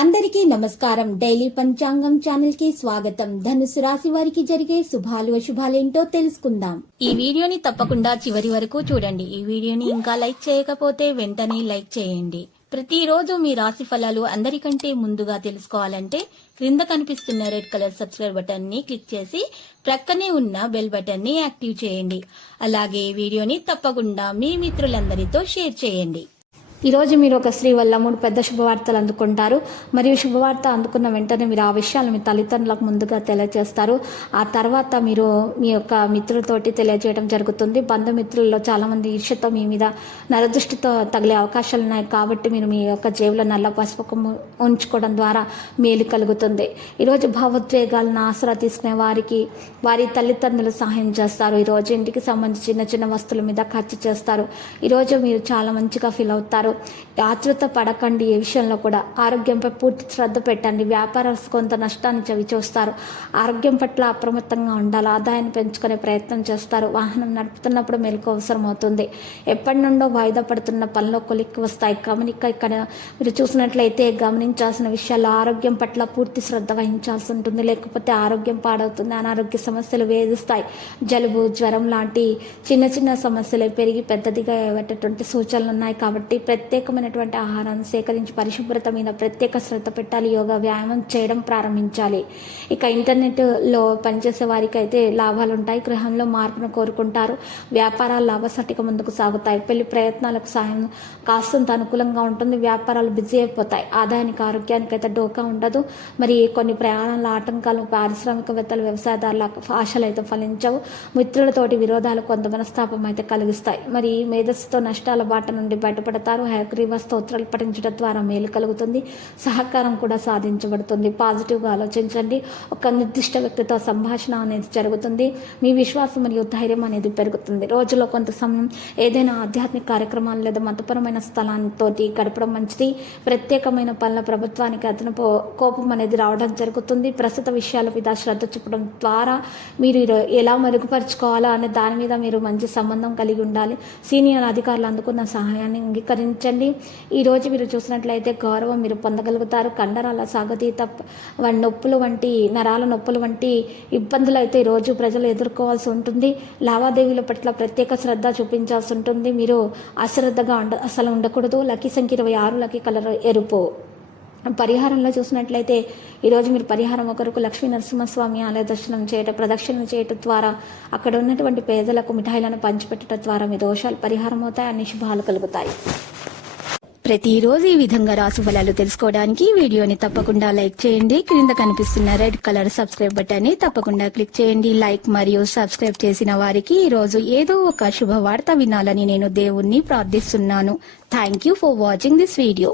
అందరికీ నమస్కారం. డైలీ పంచాంగం ఛానల్ కి స్వాగతం. ధనుసు రాశి వారికి జరిగే శుభాలు అశుభాలేంటో తెలుసుకుందాం. ఈ వీడియోని తప్పకుండా చివరి వరకు చూడండి. ఈ వీడియోని ఇంకా లైక్ చేయకపోతే వెంటనే లైక్ చేయండి. ప్రతిరోజు మీ రాశి ఫలాలు అందరికంటే ముందుగా తెలుసుకోవాలంటే క్రింద కనిపిస్తున్న రెడ్ కలర్ సబ్స్క్రైబ్ బటన్ ని క్లిక్ చేసి ప్రక్కనే ఉన్న బెల్ బటన్ ని యాక్టివ్ చేయండి. అలాగే వీడియోని తప్పకుండా మీ మిత్రులందరితో షేర్ చేయండి. ఈరోజు మీరు ఒక స్త్రీ వల్ల 3 పెద్ద శుభవార్తలు అందుకుంటారు. మరియు శుభవార్త అందుకున్న వెంటనే మీరు ఆ విషయాలు మీ తల్లిదండ్రులకు ముందుగా తెలియజేస్తారు. ఆ తర్వాత మీరు మీ యొక్క మిత్రులతోటి తెలియజేయడం జరుగుతుంది. బంధుమిత్రుల్లో చాలామంది ఈర్ష్యతో మీ మీద నరదృష్టితో తగిలే అవకాశాలు ఉన్నాయి. కాబట్టి మీరు మీ యొక్క జేబులో నల్ల పసుపు ఉంచుకోవడం ద్వారా మేలు కలుగుతుంది. ఈరోజు భావోద్వేగాలను ఆసరా తీసుకునే వారికి వారి తల్లిదండ్రులు సహాయం చేస్తారు. ఈరోజు ఇంటికి సంబంధించి చిన్న చిన్న వస్తువుల మీద ఖర్చు చేస్తారు. ఈరోజు మీరు చాలా మంచిగా ఫీల్ అవుతారు. ఆతృత పడకండి. ఏ విషయంలో కూడా ఆరోగ్యంపై పూర్తి శ్రద్ధ పెట్టండి. వ్యాపారస్తులు కొంత నష్టాన్ని చవిచూస్తారు. ఆరోగ్యం పట్ల అప్రమత్తంగా ఉండాలి. ఆదాయాన్ని పెంచుకునే ప్రయత్నం చేస్తారు. వాహనం నడుపుతున్నప్పుడు మెలకు అవసరం అవుతుంది. ఎప్పటి నుండో వాయిదా పడుతున్న పనిలో కొలిక్కి వస్తాయి. ఇక్కడ మీరు చూసినట్లయితే గమనించాల్సిన విషయాలు ఆరోగ్యం పట్ల పూర్తి శ్రద్ధ వహించాల్సి ఉంటుంది. లేకపోతే ఆరోగ్యం పాడవుతుంది. అనారోగ్య సమస్యలు వేధిస్తాయి. జలుబు, జ్వరం లాంటి చిన్న చిన్న సమస్యలు పెరిగి పెద్దదిగా అయ్యేటటువంటి సూచనలు ఉన్నాయి. కాబట్టి ప్రత్యేకమైనటువంటి ఆహారాన్ని సేకరించి పరిశుభ్రత మీద ప్రత్యేక శ్రద్ధ పెట్టాలి. యోగా, వ్యాయామం చేయడం ప్రారంభించాలి. ఇక ఇంటర్నెట్లో పనిచేసే వారికి అయితే లాభాలు ఉంటాయి. గృహంలో మార్పును కోరుకుంటారు. వ్యాపారాలు లాభసాటిగా ముందుకు సాగుతాయి. పెళ్లి ప్రయత్నాలకు సాయం కాస్తంత అనుకూలంగా ఉంటుంది. వ్యాపారాలు బిజీ అయిపోతాయి. ఆదాయానికి, ఆరోగ్యానికి అయితే డోకా ఉండదు. మరి కొన్ని ప్రయాణాల ఆటంకాలు, పారిశ్రామికవేత్తలు, వ్యవసాయదారుల ఆశలు అయితే ఫలించవు. మిత్రులతోటి విరోధాలు కొంత మనస్తాపం అయితే కలిగిస్తాయి. మరి మేధస్సుతో నష్టాల బాట నుండి బయటపడతారు. హయగ్రీవ స్తోత్రాలు పఠించడం ద్వారా మేలు కలుగుతుంది. సహకారం కూడా సాధించబడుతుంది. పాజిటివ్గా ఆలోచించండి. ఒక నిర్దిష్ట వ్యక్తితో సంభాషణ అనేది జరుగుతుంది. మీ విశ్వాసం మరియు ధైర్యం అనేది పెరుగుతుంది. రోజులో కొంత సమయం ఏదైనా ఆధ్యాత్మిక కార్యక్రమాలు లేదా మతపరమైన స్థలాలతో గడపడం మంచిది. ప్రత్యేకమైన పనుల ప్రభుత్వానికి అదనపు కోపం అనేది రావడం జరుగుతుంది. ప్రస్తుత విషయాల మీద శ్రద్ధ చూపడం ద్వారా మీరు ఎలా మెరుగుపరుచుకోవాలా అనే దాని మీద మీరు మంచి సంబంధం కలిగి ఉండాలి. సీనియర్ అధికారులు అందుకున్న సహాయాన్ని అంగీకరించండి. ఈరోజు మీరు చూసినట్లయితే గౌరవం మీరు పొందగలుగుతారు. కండరాల సాగతీత నొప్పులు వంటి, నరాల నొప్పులు వంటి ఇబ్బందులు అయితే ఈరోజు ప్రజలు ఎదుర్కోవాల్సి ఉంటుంది. లావాదేవీల పట్ల ప్రత్యేక శ్రద్ధ చూపించాల్సి ఉంటుంది. మీరు అశ్రద్ధగా అసలు ఉండకూడదు. లక్కీ సంఖ్య 26, లక్కీ కలర్ ఎరుపు. పరిహారంలో చూసినట్లయితే ఈరోజు మీరు పరిహారం ఒకరికి లక్ష్మీ నరసింహస్వామి ఆలయ దర్శనం చేయటం, ప్రదక్షిణ చేయటం ద్వారా అక్కడ ఉన్నటువంటి పేదలకు మిఠాయిలను పంచిపెట్టడం ద్వారా మీ దోషాలు పరిహారం అవుతాయి. అన్ని శుభాలు కలుగుతాయి. ప్రతిరోజు ఈ విధంగా రాశి ఫలాలు తెలుసుకోవడానికి వీడియోని తప్పకుండా లైక్ చేయండి. క్రింద కనిపిస్తున్న రెడ్ కలర్ సబ్స్క్రైబ్ బటన్ ని తప్పకుండా క్లిక్ చేయండి. లైక్ మరియు సబ్స్క్రైబ్ చేసిన వారికి ఈ రోజు ఏదో ఒక శుభవార్త వినాలని నేను దేవుణ్ణి ప్రార్థిస్తున్నాను. Thank you for watching this video.